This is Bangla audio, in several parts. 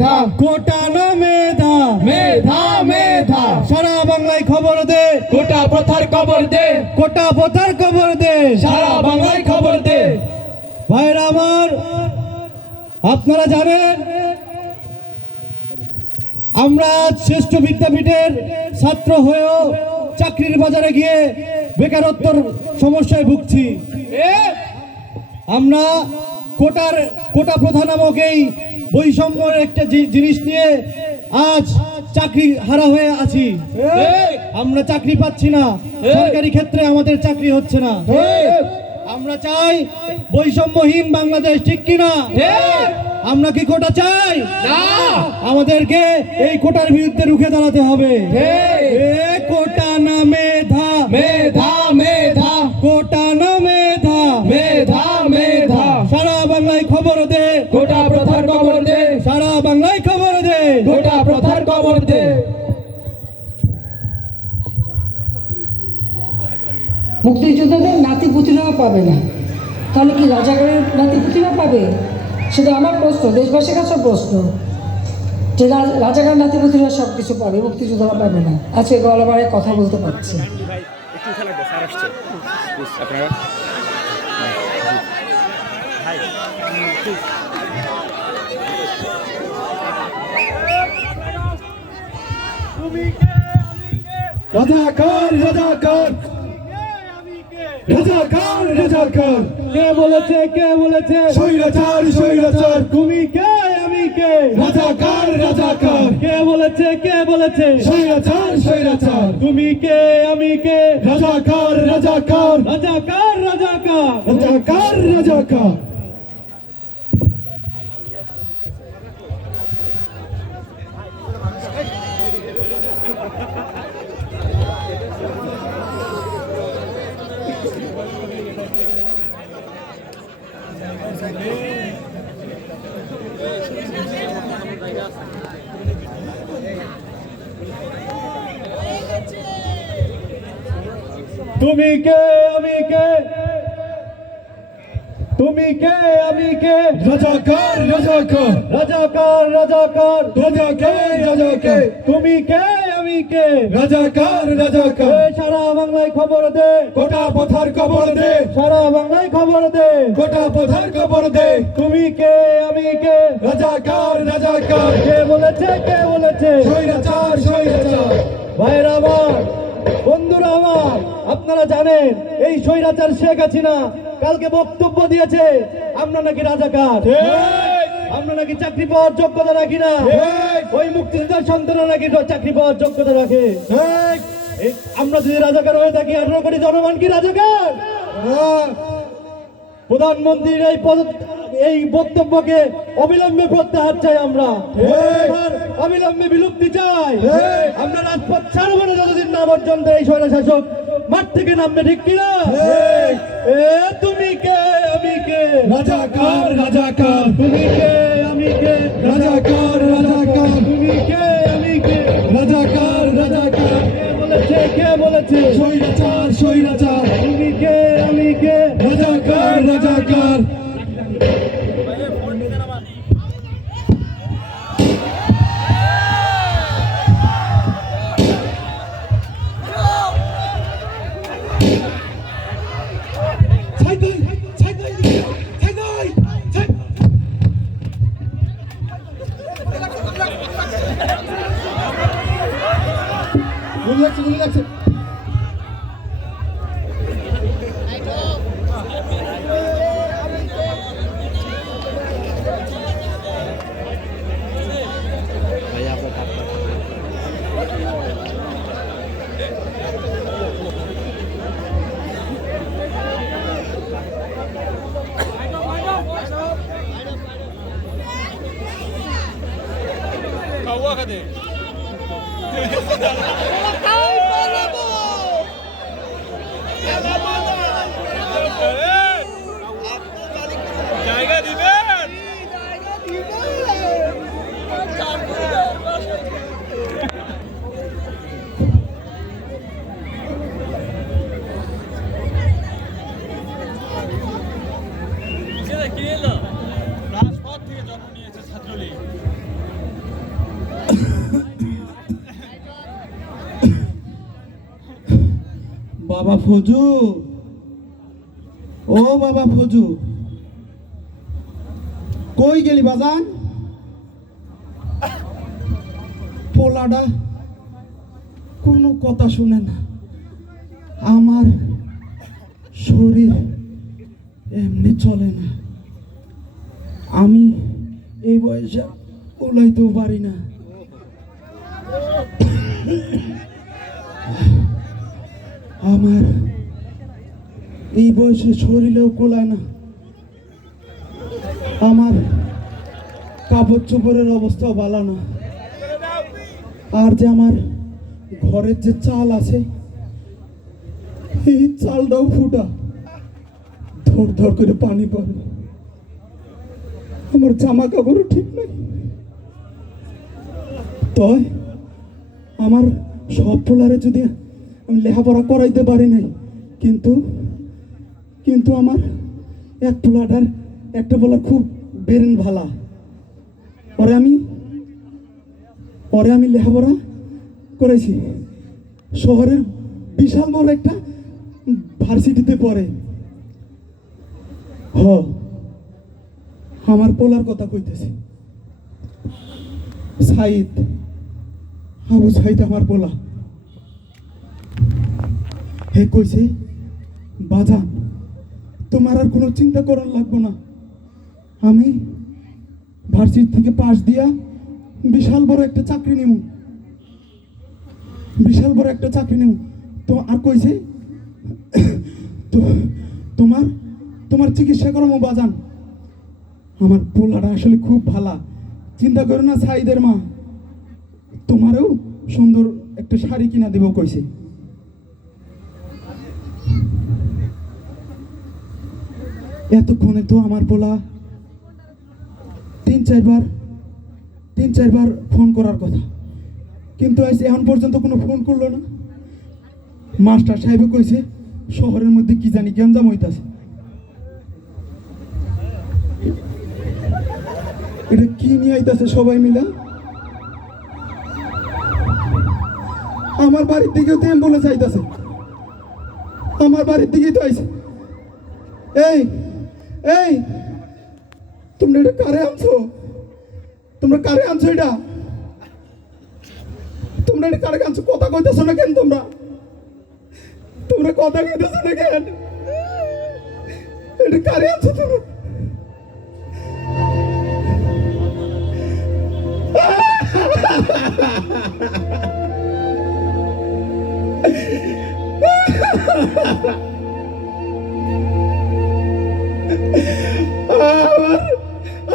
মেধা, কোটা না মেধা, মেধা মেধা, সারা বাংলায় খবর দে, কোটা প্রথার খবর দে, কোটা প্রথার খবর দে, সারা বাংলায় খবর দে। ভাইরা আমার, আপনারা জানেন আমরা শ্রেষ্ঠ বিদ্যাপীঠের ছাত্র হয়েও চাকরির বাজারে গিয়ে বেকারত্বর সমস্যায় ভুগছি। আমরা কোটা প্রথা নামক এই বৈষম্যের একটা জিনিস নিয়ে আজ চাকরি হারা হয়ে আছি। আমরা চাকরি পাচ্ছি না, সরকারি ক্ষেত্রে আমাদের চাকরি হচ্ছে না। আমরা চাই বৈষম্যহীন বাংলাদেশ, ঠিক কিনা? আমরা কি কোটা চাই? না, আমাদেরকে এই কোটার বিরুদ্ধে রুখে দাঁড়াতে হবে। কোটা না মেধা, মেধা মেধা, কোটা না মেধা, মেধা মেধা, সারা বাংলায় খবর দে, কোটা প্রথার খবর দে, সারা বাংলায় খবর দে, কোটা প্রথার খবর দে। মুক্তিযোদ্ধাদের নাতিপুতিরাও পাবে না, তাহলে কি রাজাকারের নাতিপুতিরা পাবে? সেটা আমার প্রশ্ন, দেশবাসীর কাছে প্রশ্ন, যে রাজাকার নাতিপুতিরা সব কিছু পাবে, মুক্তিযোদ্ধারা পাবে না। আজকে গলাবারে কথা বলতে পারছে। রাজাকার রাজাকার রাজাকার রাজাকার, কে বলেছে, কে বলেছে স্বৈরাচার স্বৈরাচার, তুমি কে আমি কে? রাজাকার রাজাকার, কে বলেছে, কে বলেছে স্বৈরাচার স্বৈরাচার, তুমি কে আমি কে? রাজাকার রাজাকার রাজাকার রাজাকার রাজাকার রাজাকার। তুমি কে আমি কে? তুমি কে আমি কে? রাজাকার রাজাকার রাজাকার রাজাকার রাজাকার রাজাকার, তুমি কে আমি কে? রাজাকার রাজাকার, সারা বাংলায় খবর দে, কোটা প্রথার খবর দে, সারা বাংলায় খবর দে, কোটা প্রথার খবর দে, তুমি কে আমি কে? রাজাকার রাজাকার, কে বলেছে, কে বলেছে স্বৈরাচার স্বৈরাচার। ভাইরা আমার, বন্ধুরা আমার, আপনারা জানেন এই স্বৈরাচার শেখ হাসিনা কালকে বক্তব্য দিয়েছে আমরা নাকি রাজাকার, আমরা নাকি চাকরি পাওয়ার যোগ্যতা রাখি না, ওই মুক্তিযোদ্ধার সন্তানরা নাকি চাকরি পাওয়ার যোগ্যতা রাখে। আমরা যদি রাজাকার হয়ে থাকি, 18 কোটি জনগণ কি রাজাকার? প্রধানমন্ত্রীর এই বক্তব্যকে অবিলম্বে প্রত্যাহার চাই, আমরা অবিলম্বে বিলুপ্তি চাই। আমরা রাজপথ ছাড়বো না যতদিন না পর্যন্ত এই স্বৈরশাসক মাঠ থেকে নামবে, ঠিক কিনা? তুমি কে আমি কে? রাজাকার রাজাকার, তুমি কে আমি কে? রাজাকার রাজাকার, তুমি কে আমি কে? রাজাকার রাজাকার, কে বলেছে, কে বলেছে স্বৈরাচার স্বৈরাচার, তুমি কে আমি কে? রাজাকার রাজাকার। জায়গা দিবেন। রাজপথ থেকে জন্ম নিয়েছে ছাত্রলীগ। বাবা ফজু, ও বাবা ফজু, কই গেলি বাজান? পোলাডা কোনো কথা শুনে না। আমার শরীর এমনি চলে না, আমি এই বয়সে ওলাইতেও পারি না। আমার এই বয়সে শরীরেও কোলায় না। আমার কাপড় চোপড়ের অবস্থাও ভালো না। আর যে আমার ঘরের যে চাল আছে, এই চালটাও ফুটা, ধর ধর করে পানি পড়ে। আমার জামা কাপড়ও ঠিক নাই। তয় আমার সব পোলারে যদি আমি লেখাপড়া করাইতে পারি নাই, কিন্তু কিন্তু আমার এক পোলাটার একটা পোলা খুব বেরেন ভালা। পরে আমি লেখাপড়া করেছি শহরের বিশাল বড় একটা ভার্সিটিতে পড়ে। আমার পোলার কথা কইতেছি, সাইদ, আবু সাইদ আমার পোলা। হে কইছে, বাজান তোমার আর কোনো চিন্তা করার লাগবো না, আমি ভার্সিটি থেকে পাশ দিয়া বিশাল বড় একটা চাকরি নিব, বিশাল বড় একটা চাকরি নিব। তো আর কইছে, তো তোমার তোমার চিকিৎসা করামো বাজান। আমার পোলাটা আসলে খুব ভালা, চিন্তা করো না সাইদের মা, তোমারও সুন্দর একটা শাড়ি কিনা দেব কইছে। এতক্ষণে তো আমার পোলা তিন চারবার ফোন করার কথা, কিন্তু আজ এখন পর্যন্ত কোনো ফোন করলো না। মাস্টার সাহেব কইছে শহরের মধ্যে কি জানি গ্যাঞ্জাম হইতাছে। এটা কি নিয়ে আইতাছে সবাই মিলা? আমার বাড়ির দিকেও তো অ্যাম্বুলেন্স আইতাছে, আমার বাড়ির দিকেই তো আইছে। এই এই তোমরা এটা কারে আনছো? তোমরা কারে আনছো? এটা তোমরা এটা কারে আনছো? কথা কইতেছো না কেন? তোমরা কথা কইতেছো না কেন? এটা কারে আনছো তোমরা?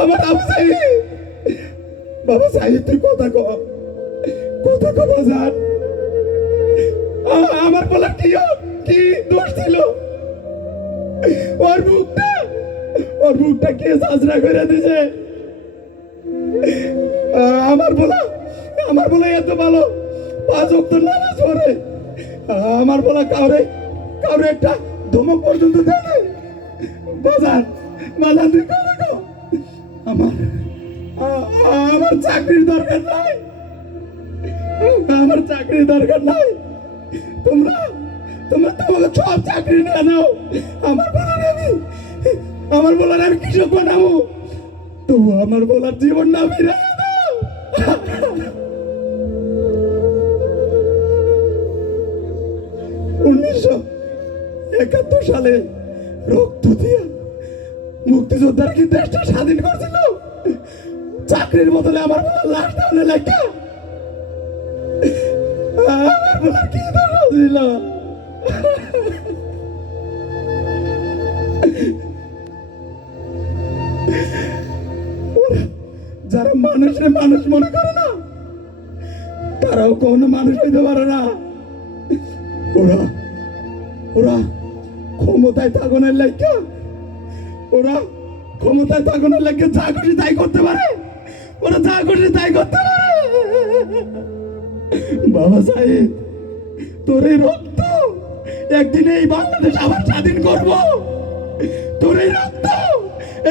আমার আবু সাইদ, বাবা সাইদ তুই কথা কো বাজান। আমার বলা কি দোষ ছিল? ওর মুখটা কে সাজরা করে দিছে? আমার বলা এত ভালো 5 ওয়াক্ত নামাজ পড়ে, আমার বলা কাউরে একটা ধমক পর্যন্ত দেয় না। বাজান তুই কথা কো। আমার চাকরির দরকার নাই, আমার চাকরির দরকার নাই। তোমরা তোমাকে সব চাকরি নিয়ে নাও, আমার বলার আমি কৃষক বানাবো, তবু আমার বলার জীবন না ফিরে দাও। 1971 সালে রক্ত দিয়া মুক্তিযোদ্ধারা কি দেশটা স্বাধীন করছিল? চাকরির বদলে আমার বলার লাশ তাহলে লেখা, আমার বলার কি দরকার ছিল? যারা মানুষের মানুষ মনে করে না, তারাও কোনো মানুষ হইতে পারে না। ওরা ক্ষমতায় থাকনের লেখা, যা খুশি তাই করতে পারে, বাবা সাহেব তোর এই রক্ত একদিন এই বাংলাদেশ আবার স্বাধীন করব, তোর এই রক্ত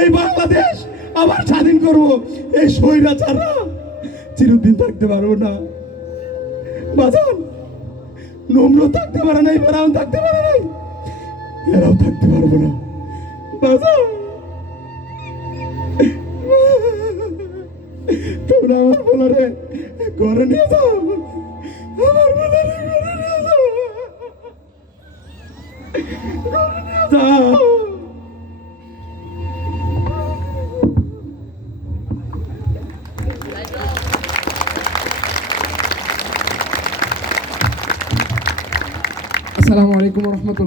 এই বাংলাদেশ আবার স্বাধীন করব। এই স্বৈরাচাররা চিরদিন থাকতে পারবো না বাজান। নম্র থাকতে পারে নাই, ফেরাউন থাকতে পারে নাই, এরাও থাকতে পারবো না বাজান। তোমরা আমার বলারে ঘরে নিয়ে যাও, আমার বলারে ঘরে নিয়ে যাও, ঘরে নিয়ে যাও। আসসালামু আলাইকুম ওয়া রাহমাতুল্লাহ।